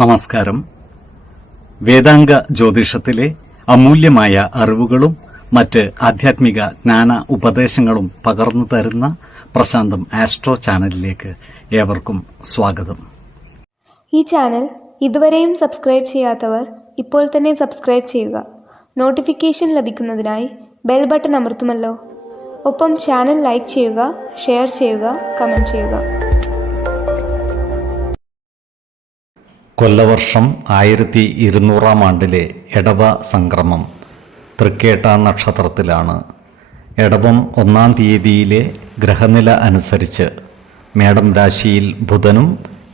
നമസ്കാരം. വേദാംഗ ജ്യോതിഷത്തിലെ അമൂല്യമായ അറിവുകളും മറ്റ് ആധ്യാത്മിക ജ്ഞാന ഉപദേശങ്ങളും പകർന്നു തരുന്ന പ്രശാന്തം ആസ്ട്രോ ചാനലിലേക്ക് ഏവർക്കും സ്വാഗതം. ഈ ചാനൽ ഇതുവരെയും സബ്സ്ക്രൈബ് ചെയ്യാത്തവർ ഇപ്പോൾ തന്നെ സബ്സ്ക്രൈബ് ചെയ്യുക. നോട്ടിഫിക്കേഷൻ ലഭിക്കുന്നതിനായി ബെൽ ബട്ടൺ അമർത്തുമല്ലോ. ഒപ്പം ചാനൽ ലൈക്ക് ചെയ്യുക, ഷെയർ ചെയ്യുക, കമൻറ്റ് ചെയ്യുക. കൊല്ലവർഷം 1200 ആണ്ടിലെ എടവ സംക്രമം തൃക്കേട്ട നക്ഷത്രത്തിലാണ്. എടവം 1-ാം തീയതിയിലെ ഗ്രഹനില അനുസരിച്ച് മേടം രാശിയിൽ ബുധനും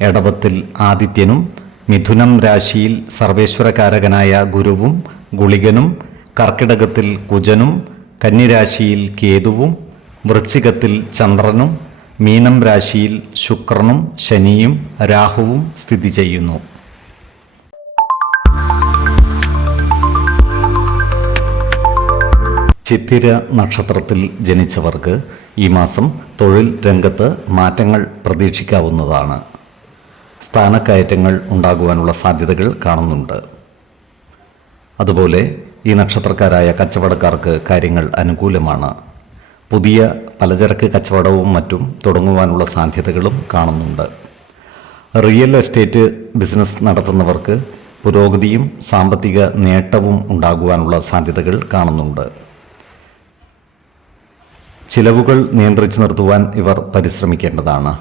എടവത്തിൽ ആദിത്യനും, മിഥുനം രാശിയിൽ സർവേശ്വരകാരകനായ ഗുരുവും ഗുളികനും, കർക്കിടകത്തിൽ കുജനും, കന്നിരാശിയിൽ കേതുവും, വൃശ്ചികത്തിൽ ചന്ദ്രനും, മീനം രാശിയിൽ ശുക്രനും ശനിയും രാഹുവും സ്ഥിതി ചെയ്യുന്നു. ചിത്തിര നക്ഷത്രത്തിൽ ജനിച്ചവർക്ക് ഈ മാസം തൊഴിൽ രംഗത്ത് മാറ്റങ്ങൾ പ്രതീക്ഷിക്കാവുന്നതാണ്. സ്ഥാനക്കയറ്റങ്ങൾ ഉണ്ടാകുവാനുള്ള സാധ്യതകൾ കാണുന്നുണ്ട്. അതുപോലെ ഈ നക്ഷത്രക്കാരായ കച്ചവടക്കാർക്ക് കാര്യങ്ങൾ അനുകൂലമാണ്. പുതിയ പലചരക്ക് കച്ചവടവും മറ്റും തുടങ്ങുവാനുള്ള സാധ്യതകളും കാണുന്നുണ്ട്. റിയൽ എസ്റ്റേറ്റ് ബിസിനസ് നടത്തുന്നവർക്ക് പുരോഗതിയും സാമ്പത്തിക നേട്ടവും ഉണ്ടാകുവാനുള്ള സാധ്യതകൾ കാണുന്നുണ്ട്. ചിലവുകൾ നിയന്ത്രിച്ചു നിർത്തുവാൻ ഇവർ പരിശ്രമിക്കേണ്ടതാണ്.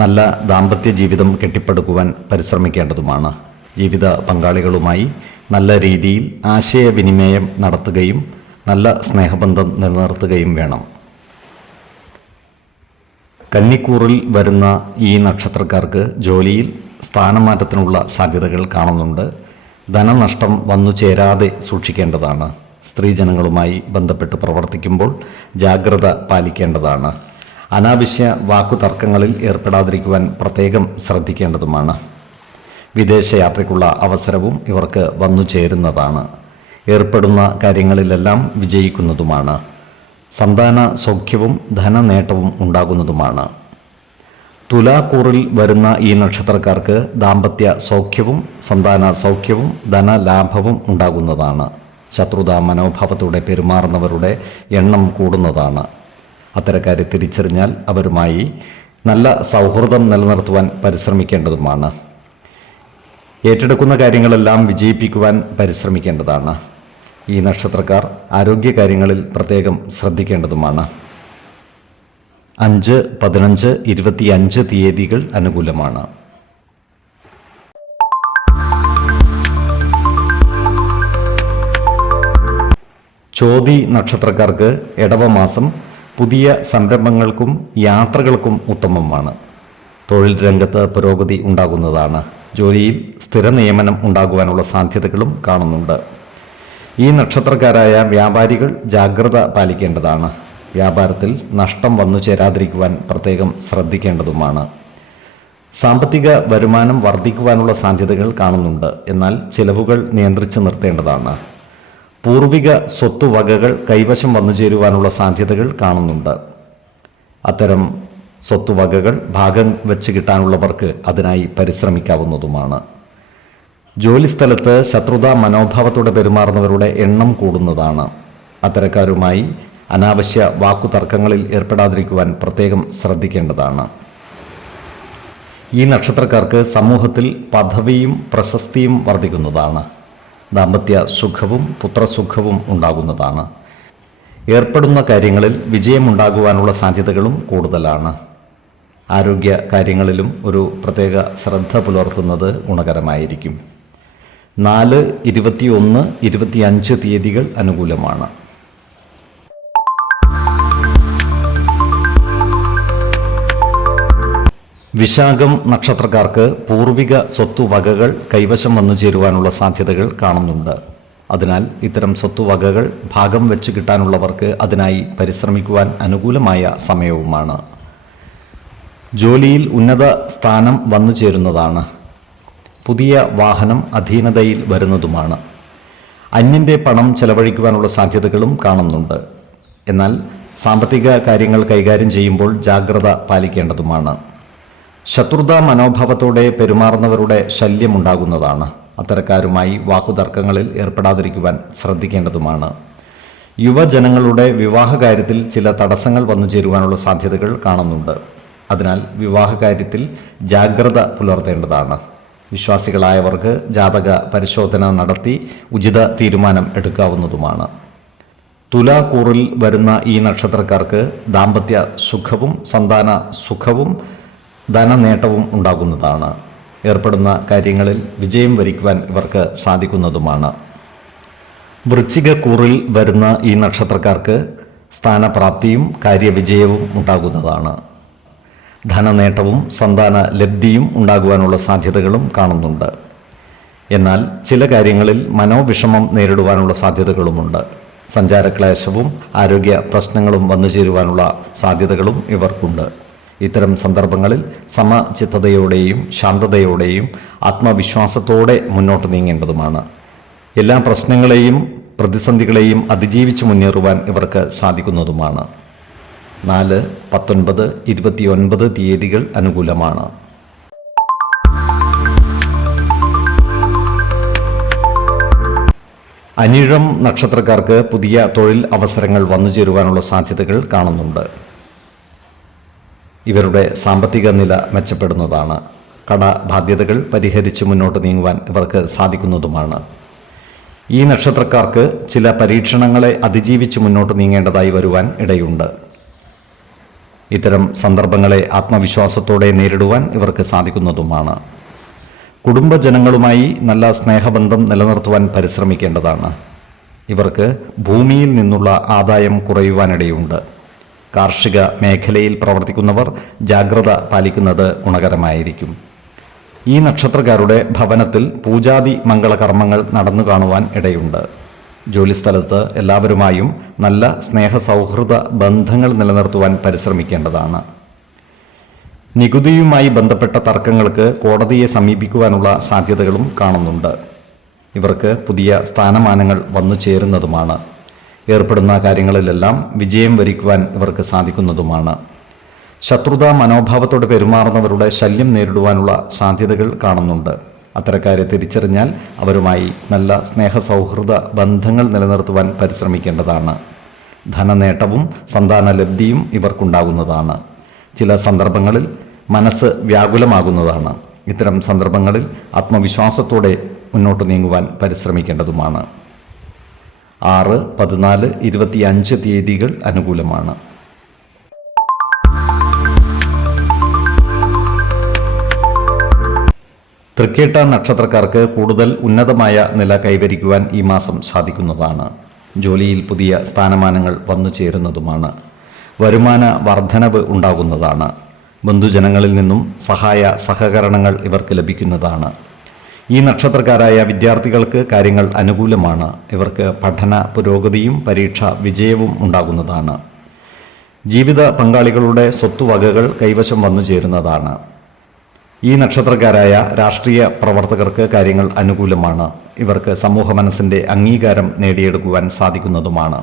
നല്ല ദാമ്പത്യ ജീവിതം കെട്ടിപ്പടുക്കുവാൻ പരിശ്രമിക്കേണ്ടതുമാണ്. ജീവിത പങ്കാളികളുമായി നല്ല രീതിയിൽ ആശയവിനിമയം നടത്തുകയും നല്ല സ്നേഹബന്ധം നിലനിർത്തുകയും വേണം. കന്നിക്കൂറിൽ വരുന്ന ഈ നക്ഷത്രക്കാർക്ക് ജോലിയിൽ സ്ഥാനമാറ്റത്തിനുള്ള സാധ്യതകൾ കാണുന്നുണ്ട്. ധനനഷ്ടം വന്നു ചേരാതെ സൂക്ഷിക്കേണ്ടതാണ്. സ്ത്രീജനങ്ങളുമായി ബന്ധപ്പെട്ട് പ്രവർത്തിക്കുമ്പോൾ ജാഗ്രത പാലിക്കേണ്ടതാണ്. അനാവശ്യ വാക്കുതർക്കങ്ങളിൽ ഏർപ്പെടാതിരിക്കുവാൻ പ്രത്യേകം ശ്രദ്ധിക്കേണ്ടതുമാണ്. വിദേശയാത്രയ്ക്കുള്ള അവസരവും ഇവർക്ക് വന്നു ചേരുന്നതാണ്. ഏർപ്പെടുന്ന കാര്യങ്ങളിലെല്ലാം വിജയിക്കുന്നതുമാണ്. സന്താന സൗഖ്യവും ധനനേട്ടവും ഉണ്ടാകുന്നതുമാണ്. തുലാക്കൂറിൽ വരുന്ന ഈ നക്ഷത്രക്കാർക്ക് ദാമ്പത്യ സൗഖ്യവും സന്താന സൗഖ്യവും ധനലാഭവും ഉണ്ടാകുന്നതാണ്. ശത്രുതാ മനോഭാവത്തോടെ പെരുമാറുന്നവരുടെ എണ്ണം കൂടുന്നതാണ്. അത്തരക്കാരെ തിരിച്ചറിഞ്ഞാൽ അവരുമായി നല്ല സൗഹൃദം നിലനിർത്തുവാൻ പരിശ്രമിക്കേണ്ടതുമാണ്. ഏറ്റെടുക്കുന്ന കാര്യങ്ങളെല്ലാം വിജയിപ്പിക്കുവാൻ പരിശ്രമിക്കേണ്ടതാണ്. ഈ നക്ഷത്രക്കാർ ആരോഗ്യകാര്യങ്ങളിൽ പ്രത്യേകം ശ്രദ്ധിക്കേണ്ടതുമാണ്. 5, 15, 25 തീയതികൾ അനുകൂലമാണ്. ചോതി നക്ഷത്രക്കാർക്ക് എടവമാസം പുതിയ സംരംഭങ്ങൾക്കും യാത്രകൾക്കും ഉത്തമമാണ്. തൊഴിൽ രംഗത്ത് പുരോഗതി ഉണ്ടാകുന്നതാണ്. ജോലിയിൽ സ്ഥിര നിയമനം ഉണ്ടാകുവാനുള്ള സാധ്യതകളും കാണുന്നുണ്ട്. ഈ നക്ഷത്രക്കാരായ വ്യാപാരികൾ ജാഗ്രത പാലിക്കേണ്ടതാണ്. വ്യാപാരത്തിൽ നഷ്ടം വന്നു ചേരാതിരിക്കുവാൻ പ്രത്യേകം ശ്രദ്ധിക്കേണ്ടതുമാണ്. സാമ്പത്തിക വരുമാനം വർദ്ധിക്കുവാനുള്ള സാധ്യതകൾ കാണുന്നുണ്ട്. എന്നാൽ ചിലവുകൾ നിയന്ത്രിച്ചു നിർത്തേണ്ടതാണ്. പൂർവിക സ്വത്തുവകകൾ കൈവശം വന്നു ചേരുവാനുള്ള സാധ്യതകൾ കാണുന്നുണ്ട്. അത്തരം സ്വത്തുവകകൾ ഭാഗം വെച്ച് കിട്ടാനുള്ളവർക്ക് അതിനായി പരിശ്രമിക്കാവുന്നതുമാണ്. ജോലിസ്ഥലത്ത് ശത്രുതാ മനോഭാവത്തോടെ പെരുമാറുന്നവരുടെ എണ്ണം കൂടുന്നതാണ്. അത്തരക്കാരുമായി അനാവശ്യ വാക്കുതർക്കങ്ങളിൽ ഏർപ്പെടാതിരിക്കുവാൻ പ്രത്യേകം ശ്രദ്ധിക്കേണ്ടതാണ്. ഈ നക്ഷത്രക്കാർക്ക് സമൂഹത്തിൽ പദവിയും പ്രശസ്തിയും വർദ്ധിക്കുന്നതാണ്. ദാമ്പത്യ സുഖവും പുത്രസുഖവും ഉണ്ടാകുന്നതാണ്. ഏർപ്പെടുന്ന കാര്യങ്ങളിൽ വിജയമുണ്ടാകുവാനുള്ള സാധ്യതകളും കൂടുതലാണ്. ആരോഗ്യ കാര്യങ്ങളിലും ഒരു പ്രത്യേക ശ്രദ്ധ പുലർത്തുന്നത് ഗുണകരമായിരിക്കും. 4, 21, 25 തീയതികൾ അനുകൂലമാണ്. വിശാഖം നക്ഷത്രക്കാർക്ക് പൂർവിക സ്വത്തുവകകൾ കൈവശം വന്നു ചേരുവാനുള്ള സാധ്യതകൾ കാണുന്നുണ്ട്. അതിനാൽ ഇത്തരം സ്വത്തുവകകൾ ഭാഗം വെച്ച് കിട്ടാനുള്ളവർക്ക് അതിനായി പരിശ്രമിക്കുവാൻ അനുകൂലമായ സമയവുമാണ്. ജോലിയിൽ ഉന്നത സ്ഥാനം വന്നു ചേരുന്നതാണ്. പുതിയ വാഹനം അധീനതയിൽ വരുന്നതുമാണ്. അന്യൻ്റെ പണം ചെലവഴിക്കുവാനുള്ള സാധ്യതകളും കാണുന്നുണ്ട്. എന്നാൽ സാമ്പത്തിക കാര്യങ്ങൾ കൈകാര്യം ചെയ്യുമ്പോൾ ജാഗ്രത പാലിക്കേണ്ടതുമാണ്. ശത്രുതാ മനോഭാവത്തോടെ പെരുമാറുന്നവരുടെ ശല്യമുണ്ടാകുന്നതാണ്. അത്തരക്കാരുമായി വാക്കുതർക്കങ്ങളിൽ ഏർപ്പെടാതിരിക്കുവാൻ ശ്രദ്ധിക്കേണ്ടതുമാണ്. യുവജനങ്ങളുടെ വിവാഹകാര്യത്തിൽ ചില തടസ്സങ്ങൾ വന്നു ചേരുവാനുള്ള സാധ്യതകൾ കാണുന്നുണ്ട്. അതിനാൽ വിവാഹകാര്യത്തിൽ ജാഗ്രത പുലർത്തേണ്ടതാണ്. വിശ്വാസികളായവർക്ക് ജാതക പരിശോധന നടത്തി ഉചിത തീരുമാനം എടുക്കാവുന്നതുമാണ്. തുലാക്കൂറിൽ വരുന്ന ഈ നക്ഷത്രക്കാർക്ക് ദാമ്പത്യ സുഖവും സന്താന സുഖവും ധനനേട്ടവും ഉണ്ടാകുന്നതാണ്. ഏർപ്പെടുന്ന കാര്യങ്ങളിൽ വിജയം വരിക്കുവാൻ ഇവർക്ക് സാധിക്കുന്നതുമാണ്. വൃശ്ചികക്കൂറിൽ വരുന്ന ഈ നക്ഷത്രക്കാർക്ക് സ്ഥാനപ്രാപ്തിയും കാര്യവിജയവും ഉണ്ടാകുന്നതാണ്. ധനനേട്ടവും സന്താന ലബ്ധിയും ഉണ്ടാകുവാനുള്ള സാധ്യതകളും കാണുന്നുണ്ട്. എന്നാൽ ചില കാര്യങ്ങളിൽ മനോവിഷമം നേരിടുവാനുള്ള സാധ്യതകളുമുണ്ട്. സഞ്ചാരക്ലേശവും ആരോഗ്യ പ്രശ്നങ്ങളും വന്നു ചേരുവാനുള്ള സാധ്യതകളും ഇവർക്കുണ്ട്. ഇത്തരം സന്ദർഭങ്ങളിൽ സമചിത്തതയോടെയും ശാന്തതയോടെയും ആത്മവിശ്വാസത്തോടെ മുന്നോട്ട് നീങ്ങേണ്ടതുമാണ്. എല്ലാ പ്രശ്നങ്ങളെയും പ്രതിസന്ധികളെയും അതിജീവിച്ച് മുന്നേറുവാൻ ഇവർക്ക് സാധിക്കുന്നതുമാണ്. 4, 19, 29 തീയതികൾ അനുകൂലമാണ്. അനിഴം നക്ഷത്രക്കാർക്ക് പുതിയ തൊഴിൽ അവസരങ്ങൾ വന്നു ചേരുവാനുള്ള സാധ്യതകൾ കാണുന്നുണ്ട്. ഇവരുടെ സാമ്പത്തിക നില മെച്ചപ്പെടുന്നതാണ്. കടബാധ്യതകൾ പരിഹരിച്ച് മുന്നോട്ട് നീങ്ങുവാൻ ഇവർക്ക് സാധിക്കുന്നതുമാണ്. ഈ നക്ഷത്രക്കാർക്ക് ചില പരീക്ഷണങ്ങളെ അതിജീവിച്ച് മുന്നോട്ട് നീങ്ങേണ്ടതായി വരുവാൻ ഇടയുണ്ട്. ഇത്തരം സന്ദർഭങ്ങളെ ആത്മവിശ്വാസത്തോടെ നേരിടുവാൻ ഇവർക്ക് സാധിക്കുന്നതുമാണ്. കുടുംബജനങ്ങളുമായി നല്ല സ്നേഹബന്ധം നിലനിർത്തുവാൻ പരിശ്രമിക്കേണ്ടതാണ്. ഇവർക്ക് ഭൂമിയിൽ നിന്നുള്ള ആദായം കുറയുവാനിടയുണ്ട്. കാർഷിക മേഖലയിൽ പ്രവർത്തിക്കുന്നവർ ജാഗ്രത പാലിക്കുന്നത് ഗുണകരമായിരിക്കും. ഈ നക്ഷത്രക്കാരുടെ ഭവനത്തിൽ പൂജാതി മംഗളകർമ്മങ്ങൾ നടന്നു കാണുവാൻ ഇടയുണ്ട്. ജോലിസ്ഥലത്ത് എല്ലാവരുമായും നല്ല സ്നേഹസൗഹൃദ ബന്ധങ്ങൾ നിലനിർത്തുവാൻ പരിശ്രമിക്കേണ്ടതാണ്. നികുതിയുമായി ബന്ധപ്പെട്ട തർക്കങ്ങൾക്ക് കോടതിയെ സമീപിക്കുവാനുള്ള സാധ്യതകളും കാണുന്നുണ്ട്. ഇവർക്ക് പുതിയ സ്ഥാനമാനങ്ങൾ വന്നു ചേരുന്നതുമാണ്. ഏർപ്പെടുന്ന കാര്യങ്ങളിലെല്ലാം വിജയം വരിക്കുവാൻ ഇവർക്ക് സാധിക്കുന്നതുമാണ്. ശത്രുതാ മനോഭാവത്തോടെ പെരുമാറുന്നവരുടെ ശല്യം നേരിടുവാനുള്ള സാധ്യതകൾ കാണുന്നുണ്ട്. അത്തരക്കാരെ തിരിച്ചറിഞ്ഞാൽ അവരുമായി നല്ല സ്നേഹസൗഹൃദ ബന്ധങ്ങൾ നിലനിർത്തുവാൻ പരിശ്രമിക്കേണ്ടതാണ്. ധനനേട്ടവും സന്താന ലബ്ധിയും ഇവർക്കുണ്ടാകുന്നതാണ്. ചില സന്ദർഭങ്ങളിൽ മനസ്സ് വ്യാകുലമാകുന്നതാണ്. ഇത്തരം സന്ദർഭങ്ങളിൽ ആത്മവിശ്വാസത്തോടെ മുന്നോട്ട് നീങ്ങുവാൻ പരിശ്രമിക്കേണ്ടതുമാണ്. 6, 14, 25 തീയതികൾ അനുകൂലമാണ്. തൃക്കേട്ട നക്ഷത്രക്കാർക്ക് കൂടുതൽ ഉന്നതമായ നില കൈവരിക്കുവാൻ ഈ മാസം സാധിക്കുന്നതാണ്. ജോലിയിൽ പുതിയ സ്ഥാനമാനങ്ങൾ വന്നു ചേരുന്നതുമാണ്. വരുമാന വർധനവ് ഉണ്ടാകുന്നതാണ്. ബന്ധുജനങ്ങളിൽ നിന്നും സഹായ സഹകരണങ്ങൾ ഇവർക്ക് ലഭിക്കുന്നതാണ്. ഈ നക്ഷത്രക്കാരായ വിദ്യാർത്ഥികൾക്ക് കാര്യങ്ങൾ അനുകൂലമാണ്. ഇവർക്ക് പഠന പുരോഗതിയും പരീക്ഷ വിജയവും ഉണ്ടാകുന്നതാണ്. ജീവിത പങ്കാളികളുടെ സ്വത്തുവകകൾ കൈവശം വന്നു ചേരുന്നതാണ്. ഈ നക്ഷത്രക്കാരായ രാഷ്ട്രീയ പ്രവർത്തകർക്ക് കാര്യങ്ങൾ അനുകൂലമാണ്. ഇവർക്ക് സമൂഹ മനസ്സിൻ്റെ അംഗീകാരം നേടിയെടുക്കുവാൻ സാധിക്കുന്നതുമാണ്.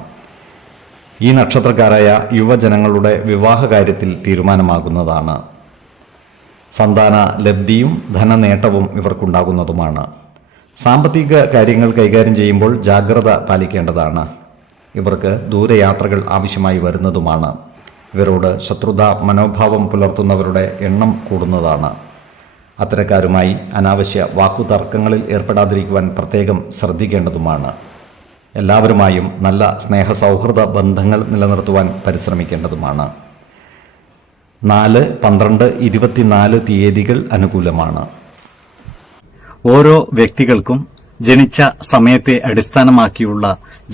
ഈ നക്ഷത്രക്കാരായ യുവജനങ്ങളുടെ വിവാഹകാര്യത്തിൽ തീരുമാനമാകുന്നതാണ്. സന്താന ലബ്ധിയും ധനനേട്ടവും ഇവർക്കുണ്ടാകുന്നതുമാണ്. സാമ്പത്തിക കാര്യങ്ങൾ കൈകാര്യം ചെയ്യുമ്പോൾ ജാഗ്രത പാലിക്കേണ്ടതാണ്. ഇവർക്ക് ദൂരയാത്രകൾ ആവശ്യമായി വരുന്നതുമാണ്. ഇവരോട് ശത്രുതാ മനോഭാവം പുലർത്തുന്നവരുടെ എണ്ണം കൂടുന്നതാണ്. അത്തരക്കാരുമായി അനാവശ്യ വാക്കുതർക്കങ്ങളിൽ ഏർപ്പെടാതിരിക്കുവാൻ പ്രത്യേകം ശ്രദ്ധിക്കേണ്ടതുമാണ്. എല്ലാവരുമായും നല്ല സ്നേഹസൗഹൃദ ബന്ധങ്ങൾ നിലനിർത്തുവാൻ പരിശ്രമിക്കേണ്ടതുമാണ്. 4, 12, 24 തീയതികൾ അനുകൂലമാണ്. ഓരോ വ്യക്തികൾക്കും ജനിച്ച സമയത്തെ അടിസ്ഥാനമാക്കിയുള്ള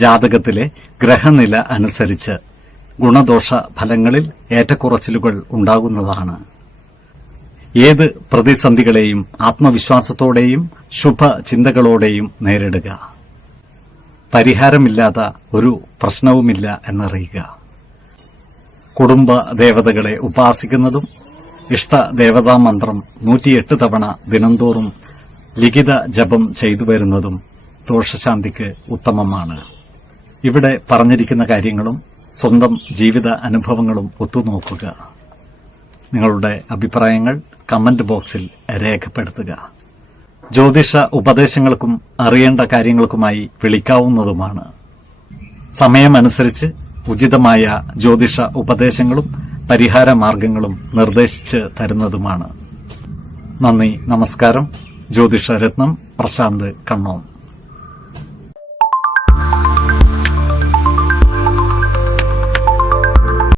ജാതകത്തിലെ ഗ്രഹനില അനുസരിച്ച് ഗുണദോഷ ഫലങ്ങളിൽ ഏറ്റക്കുറച്ചിലുകൾ ഉണ്ടാകുന്നതാണ്. ഏത് പ്രതിസന്ധികളെയും ആത്മവിശ്വാസത്തോടെയും ശുഭചിന്തകളോടെയും നേരിടുക. പരിഹാരമില്ലാത്ത ഒരു പ്രശ്നവുമില്ല എന്നറിയുക. കുടുംബ ദേവതകളെ ഉപാസിക്കുന്നതും ഇഷ്ടദേവതാ മന്ത്രം 108 തവണ ദിനംതോറും ലിഖിത ജപം ചെയ്തു വരുന്നതും ദോഷശാന്തിക്ക് ഉത്തമമാണ്. ഇവിടെ പറഞ്ഞിരിക്കുന്ന കാര്യങ്ങളും സ്വന്തം ജീവിത അനുഭവങ്ങളും ഒത്തുനോക്കുക. നിങ്ങളുടെ അഭിപ്രായങ്ങൾ കമന്റ് ബോക്സിൽ രേഖപ്പെടുത്തുക. ജ്യോതിഷ ഉപദേശങ്ങൾക്കും അറിയേണ്ട കാര്യങ്ങൾക്കുമായി വിളിക്കാവുന്നതുമാണ്. സമയമനുസരിച്ച് ഉചിതമായ ജ്യോതിഷ ഉപദേശങ്ങളും പരിഹാര മാർഗങ്ങളും നിർദ്ദേശിച്ച് തരുന്നതുമാണ്. നന്ദി, നമസ്കാരം. ജ്യോതിഷ രത്നം പ്രശാന്ത് കണ്ണോം.